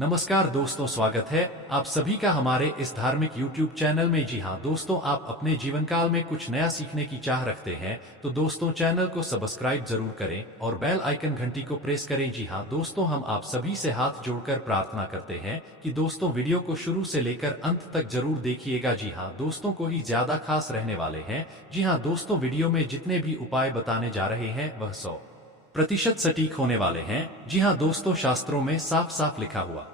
नमस्कार दोस्तों, स्वागत है आप सभी का हमारे इस धार्मिक YouTube चैनल में। जी हाँ दोस्तों, आप अपने जीवन काल में कुछ नया सीखने की चाह रखते हैं तो दोस्तों चैनल को सब्सक्राइब जरूर करें और बेल आइकन घंटी को प्रेस करें। जी हाँ दोस्तों, हम आप सभी से हाथ जोड़कर प्रार्थना करते हैं कि दोस्तों वीडियो को शुरू से लेकर अंत तक जरूर देखिएगा। जी हाँ दोस्तों, को ही ज्यादा खास रहने वाले हैं। जी हाँ दोस्तों, वीडियो में जितने भी उपाय बताने जा रहे हैं वह 100% सटीक होने वाले हैं। जी हाँ दोस्तों, शास्त्रों में साफ साफ लिखा हुआ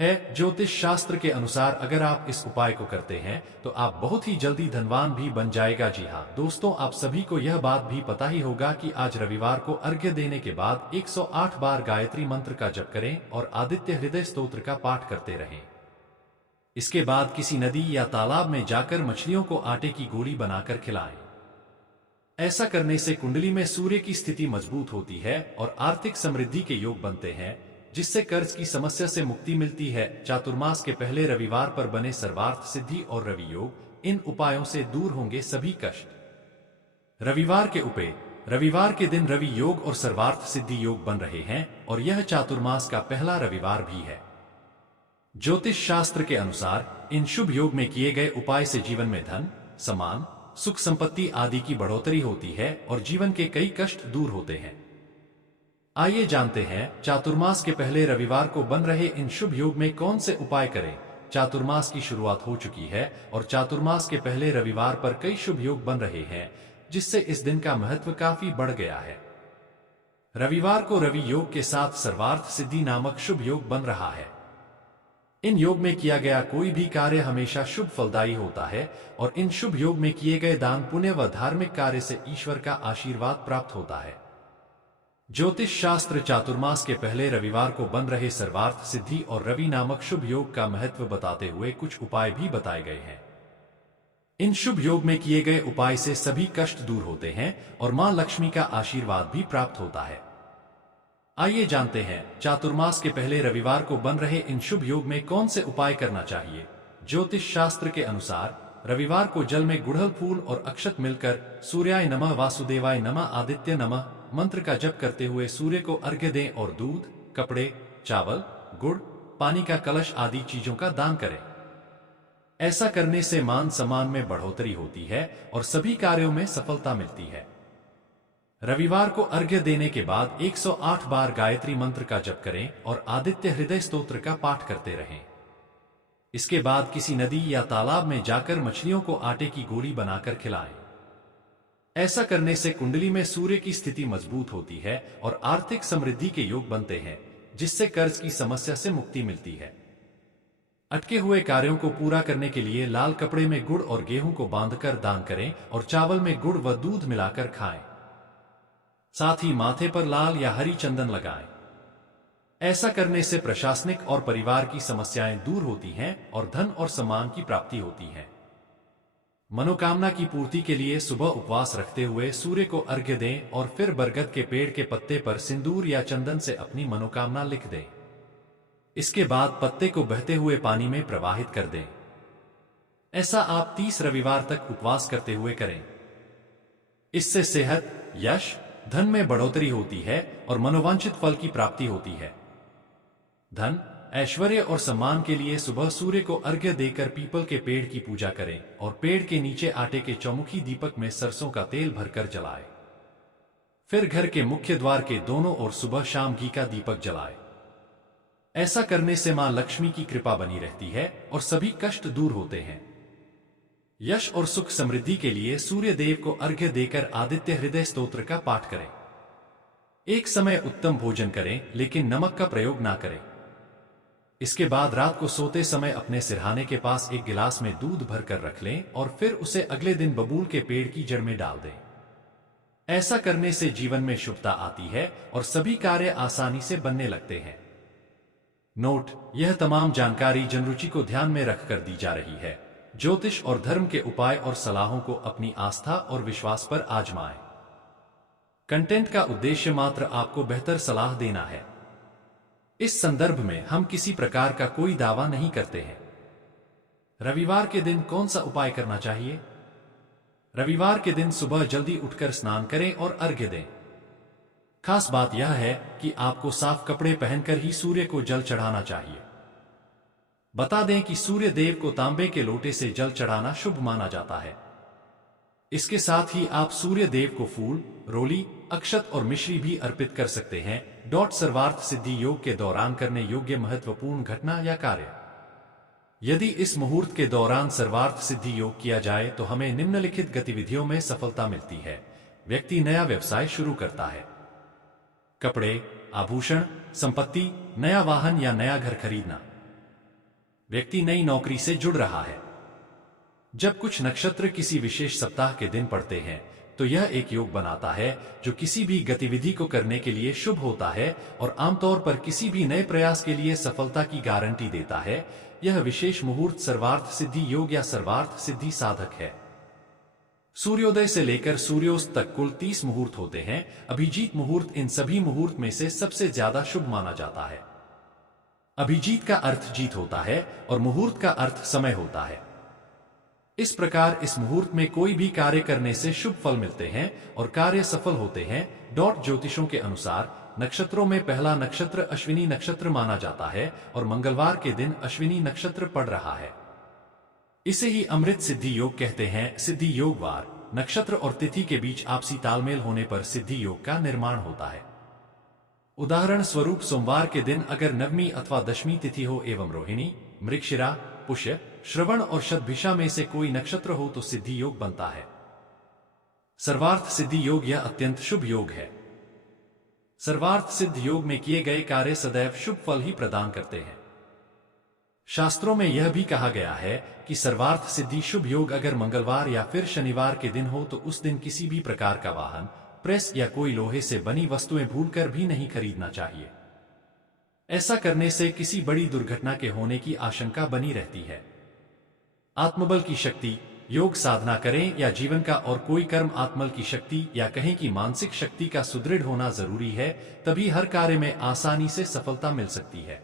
है, ज्योतिष शास्त्र के अनुसार अगर आप इस उपाय को करते हैं तो आप बहुत ही जल्दी धनवान भी बन जाएगा। जी हाँ दोस्तों, आप सभी को यह बात भी पता ही होगा कि आज रविवार को अर्घ्य देने के बाद 108 बार गायत्री मंत्र का जप करें और आदित्य हृदय स्तोत्र का पाठ करते रहें। इसके बाद किसी नदी या तालाब में जाकर मछलियों को आटे की गोली बनाकर खिलाएं। ऐसा करने से कुंडली में सूर्य की स्थिति मजबूत होती है और आर्थिक समृद्धि के योग बनते हैं, जिससे कर्ज की समस्या से मुक्ति मिलती है। चातुर्मास के पहले रविवार पर बने सर्वार्थ सिद्धि और रवि योग, इन उपायों से दूर होंगे सभी कष्ट। रविवार के दिन रवि योग और सर्वार्थ सिद्धि योग बन रहे हैं और यह चातुर्मास का पहला रविवार भी है। ज्योतिष शास्त्र के अनुसार इन शुभ योग में किए गए उपाय से जीवन में धन, सम्मान, सुख संपत्ति आदि की बढ़ोतरी होती है और जीवन के कई कष्ट दूर होते हैं। आइए जानते हैं चातुर्मास के पहले रविवार को बन रहे इन शुभ योग में कौन से उपाय करें। चातुर्मास की शुरुआत हो चुकी है और चातुर्मास के पहले रविवार पर कई शुभ योग बन रहे हैं, जिससे इस दिन का महत्व काफी बढ़ गया है। रविवार को रवि योग के साथ सर्वार्थ सिद्धि नामक शुभ योग बन रहा है। इन योग में किया गया कोई भी कार्य हमेशा शुभ फलदायी होता है और इन शुभ योग में किए गए दान, पुण्य व धार्मिक कार्य से ईश्वर का आशीर्वाद प्राप्त होता है। ज्योतिष शास्त्र चातुर्मास के पहले रविवार को बन रहे सर्वार्थ सिद्धि और रवि नामक शुभ योग का महत्व बताते हुए कुछ उपाय भी बताए गए हैं। इन शुभ योग में किए गए उपाय से सभी कष्ट दूर होते हैं और मां लक्ष्मी का आशीर्वाद भी प्राप्त होता है। आइए जानते हैं चातुर्मास के पहले रविवार को बन रहे इन शुभ योग में कौन से उपाय करना चाहिए। ज्योतिष शास्त्र के अनुसार रविवार को जल में गुड़हल फूल और अक्षत मिलकर सूर्याय नमः, वासुदेवाय नमः, आदित्य नमः मंत्र का जप करते हुए सूर्य को अर्घ्य दें और दूध, कपड़े, चावल, गुड़, पानी का कलश आदि चीजों का दान करें। ऐसा करने से मान सम्मान में बढ़ोतरी होती है और सभी कार्यों में सफलता मिलती है। रविवार को अर्घ्य देने के बाद 108 बार गायत्री मंत्र का जप करें और आदित्य हृदय स्तोत्र का पाठ करते रहें। इसके बाद किसी नदी या तालाब में जाकर मछलियों को आटे की गोली बनाकर खिलाएं। ऐसा करने से कुंडली में सूर्य की स्थिति मजबूत होती है और आर्थिक समृद्धि के योग बनते हैं, जिससे कर्ज की समस्या से मुक्ति मिलती है। अटके हुए कार्यों को पूरा करने के लिए लाल कपड़े में गुड़ और गेहूं को बांधकर दान करें और चावल में गुड़ व दूध मिलाकर खाएं। साथ ही माथे पर लाल या हरी चंदन लगाएं। ऐसा करने से प्रशासनिक और परिवार की समस्याएं दूर होती हैं और धन और सम्मान की प्राप्ति होती है। मनोकामना की पूर्ति के लिए सुबह उपवास रखते हुए सूर्य को अर्घ्य दें और फिर बरगद के पेड़ के पत्ते पर सिंदूर या चंदन से अपनी मनोकामना लिख दें। इसके बाद पत्ते को बहते हुए पानी में प्रवाहित कर दें। ऐसा आप 30 रविवार तक उपवास करते हुए करें। इससे सेहत, यश, धन में बढ़ोतरी होती है और मनोवांछित फल की प्राप्ति होती है। धन, ऐश्वर्य और सम्मान के लिए सुबह सूर्य को अर्घ्य देकर पीपल के पेड़ की पूजा करें और पेड़ के नीचे आटे के चौमुखी दीपक में सरसों का तेल भरकर जलाएं। फिर घर के मुख्य द्वार के दोनों ओर सुबह शाम घी का दीपक जलाएं। ऐसा करने से मां लक्ष्मी की कृपा बनी रहती है और सभी कष्ट दूर होते हैं। यश और सुख समृद्धि के लिए सूर्य देव को अर्घ्य देकर आदित्य हृदय स्तोत्र का पाठ करें। एक समय उत्तम भोजन करें, लेकिन नमक का प्रयोग ना करें। इसके बाद रात को सोते समय अपने सिरहाने के पास एक गिलास में दूध भरकर रख लें और फिर उसे अगले दिन बबूल के पेड़ की जड़ में डाल दें। ऐसा करने से जीवन में शुभता आती है और सभी कार्य आसानी से बनने लगते हैं। नोट: यह तमाम जानकारी जनरुचि को ध्यान में रखकर दी जा रही है। ज्योतिष और धर्म के उपाय और सलाहों को अपनी आस्था और विश्वास पर आजमाएं। कंटेंट का उद्देश्य मात्र आपको बेहतर सलाह देना है। इस संदर्भ में हम किसी प्रकार का कोई दावा नहीं करते हैं। रविवार के दिन कौन सा उपाय करना चाहिए? रविवार के दिन सुबह जल्दी उठकर स्नान करें और अर्घ्य दें। खास बात यह है कि आपको साफ कपड़े पहनकर ही सूर्य को जल चढ़ाना चाहिए। बता दें कि सूर्य देव को तांबे के लोटे से जल चढ़ाना शुभ माना जाता है। इसके साथ ही आप सूर्य देव को फूल, रोली, अक्षत और मिश्री भी अर्पित कर सकते हैं। सर्वार्थ सिद्धि योग के दौरान करने योग्य महत्वपूर्ण घटना या कार्य। यदि इस मुहूर्त के दौरान सर्वार्थ सिद्धि योग किया जाए तो हमें निम्नलिखित गतिविधियों में सफलता मिलती है। व्यक्ति नया व्यवसाय शुरू करता है। कपड़े, आभूषण, संपत्ति, नया वाहन या नया घर खरीदना। व्यक्ति नई नौकरी से जुड़ रहा है। जब कुछ नक्षत्र किसी विशेष सप्ताह के दिन पड़ते हैं तो यह एक योग बनाता है जो किसी भी गतिविधि को करने के लिए शुभ होता है और आमतौर पर किसी भी नए प्रयास के लिए सफलता की गारंटी देता है। यह विशेष मुहूर्त सर्वार्थ सिद्धि योग या सर्वार्थ सिद्धि साधक है। सूर्योदय से लेकर सूर्योस्त तक कुल 30 मुहूर्त होते हैं। अभिजीत मुहूर्त इन सभी मुहूर्त में से सबसे ज्यादा शुभ माना जाता है। अभिजीत का अर्थ जीत होता है और मुहूर्त का अर्थ समय होता है। इस प्रकार इस मुहूर्त में कोई भी कार्य करने से शुभ फल मिलते हैं और कार्य सफल होते हैं। ज्योतिषों के अनुसार नक्षत्रों में पहला नक्षत्र अश्विनी नक्षत्र माना जाता है और मंगलवार के दिन अश्विनी नक्षत्र पड़ रहा है। इसे ही अमृत सिद्धि योग कहते हैं। सिद्धि योग वार, नक्षत्र और तिथि के बीच आपसी तालमेल होने पर सिद्धि योग का निर्माण होता है। उदाहरण स्वरूप सोमवार के दिन अगर नवमी अथवा दशमी तिथि हो एवं रोहिणी, मृगशिरा, पुष्य, श्रवण और शतभिषा में से कोई नक्षत्र हो तो सिद्धि योग बनता है। सर्वार्थ सिद्धि योग यह अत्यंत शुभ योग है। सर्वार्थ सिद्ध योग में किए गए कार्य सदैव शुभ फल ही प्रदान करते हैं। शास्त्रों में यह भी कहा गया है कि सर्वार्थ सिद्धि शुभ योग अगर मंगलवार या फिर शनिवार के दिन हो तो उस दिन किसी भी प्रकार का वाहन, प्रेस या कोई लोहे से बनी वस्तुएं भूलकर भी नहीं खरीदना चाहिए। ऐसा करने से किसी बड़ी दुर्घटना के होने की आशंका बनी रहती है। आत्मबल की शक्ति, योग साधना करें या जीवन का और कोई कर्म आत्मबल की शक्ति या कहें कि मानसिक शक्ति का सुदृढ़ होना जरूरी है, तभी हर कार्य में आसानी से सफलता मिल सकती है।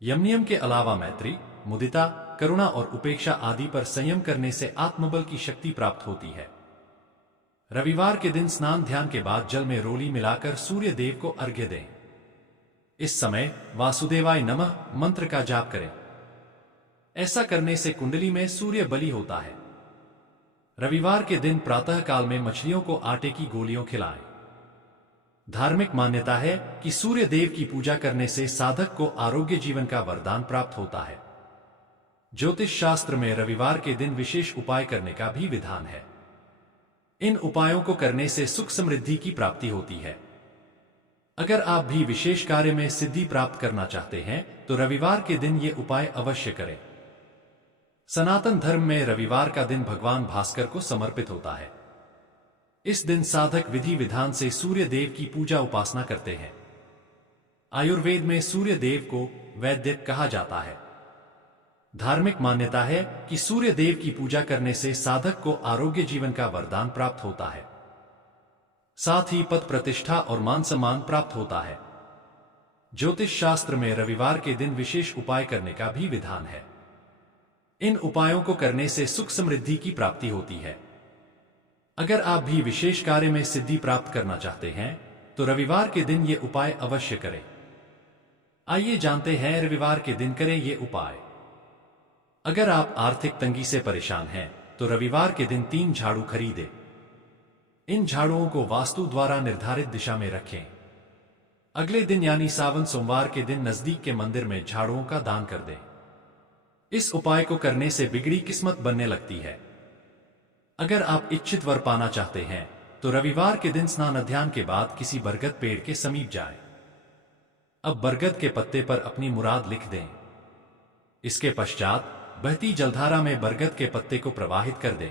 यम नियम के अलावा मैत्री, मुदिता, करुणा और उपेक्षा आदि पर संयम करने से आत्मबल की शक्ति प्राप्त होती है। रविवार के दिन स्नान ध्यान के बाद जल में रोली मिलाकर सूर्य देव को अर्घ्य दें। इस समय वासुदेवाय नमः मंत्र का जाप करें। ऐसा करने से कुंडली में सूर्य बली होता है। रविवार के दिन प्रातः काल में मछलियों को आटे की गोलियों खिलाएं। धार्मिक मान्यता है कि सूर्य देव की पूजा करने से साधक को आरोग्य जीवन का वरदान प्राप्त होता है। ज्योतिष शास्त्र में रविवार के दिन विशेष उपाय करने का भी विधान है। इन उपायों को करने से सुख समृद्धि की प्राप्ति होती है। अगर आप भी विशेष कार्य में सिद्धि प्राप्त करना चाहते हैं तो रविवार के दिन ये उपाय अवश्य करें। सनातन धर्म में रविवार का दिन भगवान भास्कर को समर्पित होता है। इस दिन साधक विधि विधान से सूर्य देव की पूजा उपासना करते हैं। आयुर्वेद में सूर्य देव को वैद्य कहा जाता है। धार्मिक मान्यता है कि सूर्य देव की पूजा करने से साधक को आरोग्य जीवन का वरदान प्राप्त होता है। साथ ही पद प्रतिष्ठा और मान सम्मान प्राप्त होता है। ज्योतिष शास्त्र में रविवार के दिन विशेष उपाय करने का भी विधान है। इन उपायों को करने से सुख समृद्धि की प्राप्ति होती है। अगर आप भी विशेष कार्य में सिद्धि प्राप्त करना चाहते हैं तो रविवार के दिन ये उपाय अवश्य करें। आइए जानते हैं रविवार के दिन करें ये उपाय। अगर आप आर्थिक तंगी से परेशान हैं तो रविवार के दिन 3 झाड़ू खरीदें। इन झाड़ुओं को वास्तु द्वारा निर्धारित दिशा में रखें। अगले दिन यानी सावन सोमवार के दिन नजदीक के मंदिर में झाड़ुओं का दान कर दें। इस उपाय को करने से बिगड़ी किस्मत बनने लगती है। अगर आप इच्छित वर पाना चाहते हैं तो रविवार के दिन स्नान ध्यान के बाद किसी बरगद पेड़ के समीप जाएं। अब बरगद के पत्ते पर अपनी मुराद लिख दें। इसके पश्चात बहती जलधारा में बरगद के पत्ते को प्रवाहित कर दें।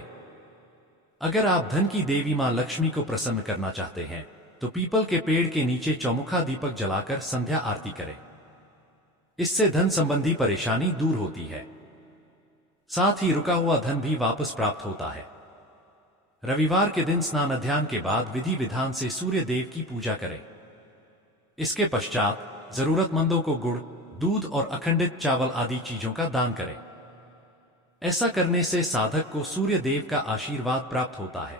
अगर आप धन की देवी मां लक्ष्मी को प्रसन्न करना चाहते हैं तो पीपल के पेड़ के नीचे चौमुखा दीपक जलाकर संध्या आरती करें। इससे धन संबंधी परेशानी दूर होती है। साथ ही रुका हुआ धन भी वापस प्राप्त होता है। रविवार के दिन स्नान ध्यान के बाद विधि विधान से सूर्य देव की पूजा करें। इसके पश्चात जरूरतमंदों को गुड़, दूध और अखंडित चावल आदि चीजों का दान करें। ऐसा करने से साधक को सूर्य देव का आशीर्वाद प्राप्त होता है।